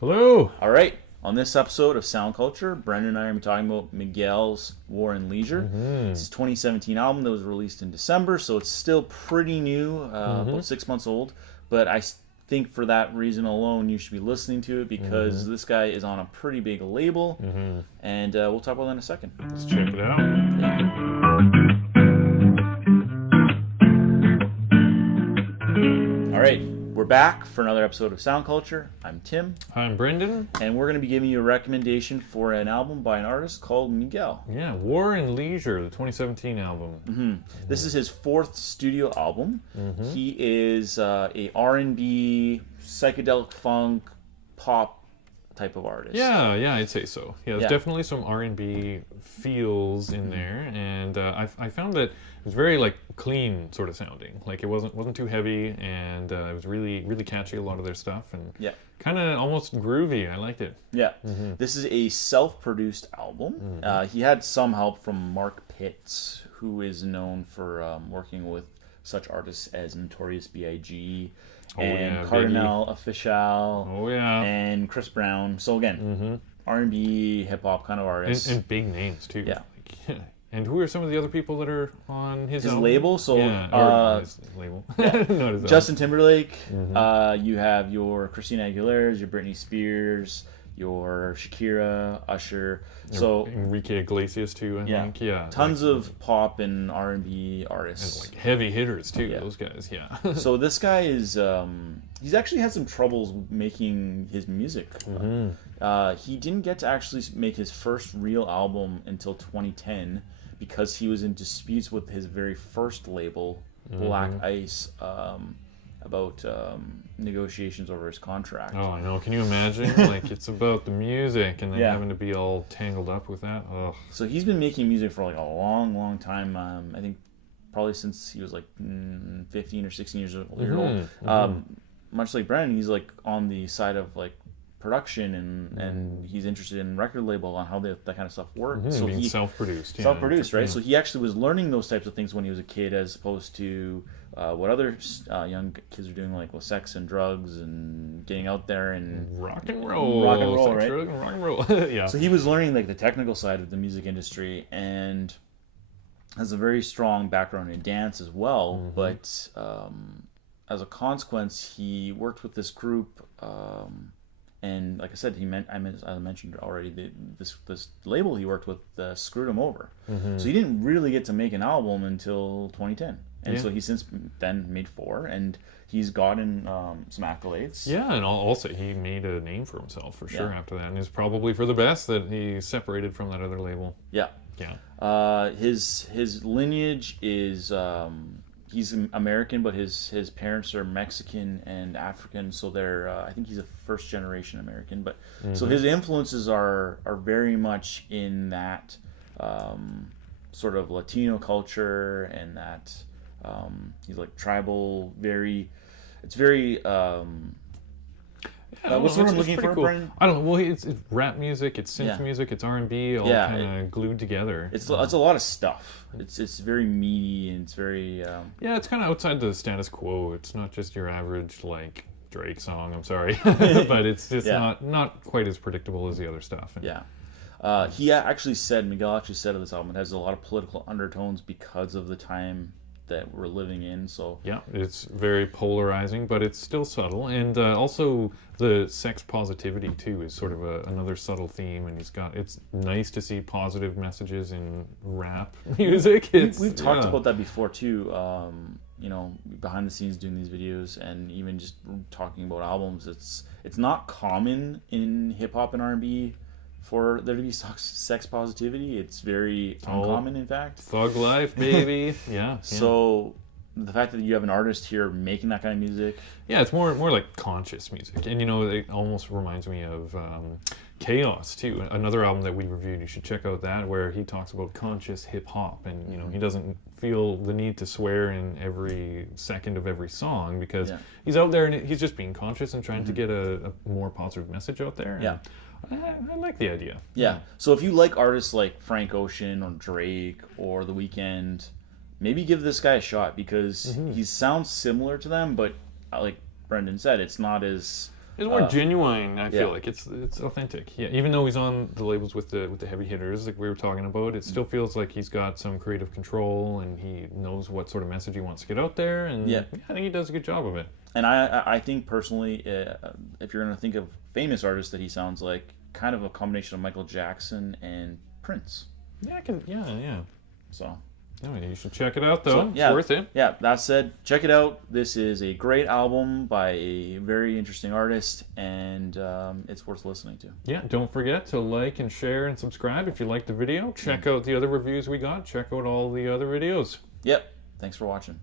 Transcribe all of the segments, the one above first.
Hello. All right. On this episode of Sound Culture, Brendon and I are talking about Miguel's War and Leisure. It's his 2017 album that was released in December, so it's still pretty new, about 6 months old. But I think for that reason alone, you should be listening to it because this guy is on a pretty big label, and we'll talk about that in a second. Let's check it out. All right. We're back for another episode of Sound Culture. I'm Tim. I'm Brendon. And we're going to be giving you a recommendation for an album by an artist called Miguel. Yeah, War and Leisure, the 2017 album. This is his fourth studio album. He is a R&B, psychedelic funk, pop type of artist. Yeah, I'd say so. Yeah, there's definitely some R&B feels in there, and I found that it was very like clean sort of sounding. Like it wasn't too heavy, and it was really catchy. A lot of their stuff, and kind of almost groovy. I liked it. Yeah, this is a self-produced album. He had some help from Mark Pitts, who is known for working with such artists as Notorious B.I.G. and Cardinal Official. And Chris Brown. So again, R&B, hip hop kind of artists, and big names too. Yeah. Like, and who are some of the other people that are on his album? Label? So his label. Not his Justin Timberlake. You have your Christina Aguilera's, your Britney Spears, your Shakira, Usher. So Enrique Iglesias too. I think. Yeah. Tons of pop and R&B artists. And like heavy hitters too. Those guys. Yeah. So this guy is. He's actually had some troubles making his music. He didn't get to actually make his first real album until 2010 because he was in disputes with his very first label, Black Ice, about negotiations over his contract. Oh, I know. Can you imagine? Like, it's about the music and then having to be all tangled up with that. Ugh. So he's been making music for like a long time. I think probably since he was like 15 or 16 years old. Much like Brandon, he's like on the side of like production and he's interested in record label on how that kind of stuff works. So he's self-produced. Self-produced, right? So he actually was learning those types of things when he was a kid, as opposed to what other young kids are doing, like with sex and drugs and getting out there and rock and roll, sex, right? Drug, and rock and roll. Yeah. So he was learning like the technical side of the music industry and has a very strong background in dance as well. But as a consequence, he worked with this group. And like I said, I mentioned already, this label he worked with screwed him over. So he didn't really get to make an album until 2010. And so he since then made 4, and he's gotten some accolades. Yeah, and also he made a name for himself for sure after that, and it's probably for the best that he separated from that other label. Yeah. His lineage is he's American, but his parents are Mexican and African, so they're I think he's a first generation American. But so his influences are very much in that sort of Latino culture, and that he's like tribal. It's very. What's what I'm looking for? Cool. I don't know. Well, it's rap music, it's synth music, it's R&B, all kind of glued together. It's a lot of stuff. It's very meaty, and it's very. It's kind of outside the status quo. It's not just your average like Drake song. I'm sorry, but it's just not quite as predictable as the other stuff. Miguel actually said of this album, it has a lot of political undertones because of the time that we're living in. So it's very polarizing, but it's still subtle, and also the sex positivity too is sort of another subtle theme. And it's nice to see positive messages in rap music. We've talked about that before too. Behind the scenes doing these videos, and even just talking about albums. It's not common in hip hop and R&B for there to be sex positivity. It's very uncommon, in fact. Thug life, baby. So the fact that you have an artist here making that kind of music. Yeah, it's more like conscious music. And, it almost reminds me of Chaos, too. Another album that we reviewed, you should check out that, where he talks about conscious hip-hop. And, he doesn't feel the need to swear in every second of every song because he's out there and he's just being conscious and trying to get a more positive message out there. Yeah. I like the idea. Yeah. So if you like artists like Frank Ocean or Drake or The Weeknd, maybe give this guy a shot because he sounds similar to them, but like Brendon said, it's not as It's more genuine. I feel yeah. like it's authentic. Yeah, even though he's on the labels with the heavy hitters, like we were talking about, it still feels like he's got some creative control and he knows what sort of message he wants to get out there. And Yeah. I think he does a good job of it. And I think personally, if you're going to think of famous artists that he sounds like, kind of a combination of Michael Jackson and Prince. Yeah, yeah. So. Anyway, you should check it out, though. So, yeah, it's worth it. Yeah, that said, check it out. This is a great album by a very interesting artist, and it's worth listening to. Yeah, don't forget to like and share and subscribe if you liked the video. Check out the other reviews we got. Check out all the other videos. Yep. Thanks for watching.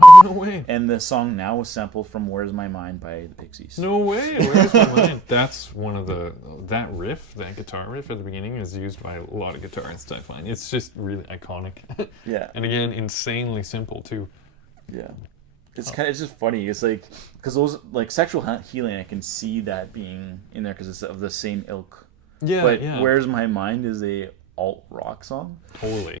Oh, no way. And the song now was sampled from Where's My Mind by the Pixies. No way. Where's my mind? That's one of that riff, that guitar riff at the beginning is used by a lot of guitarists, I find. It's just really iconic. Yeah. And again, insanely simple, too. Yeah. It's just funny. It's like, because those, like, Sexual Healing, I can see that being in there because it's of the same ilk. Yeah, But yeah. Where's My Mind is a alt rock song. Totally.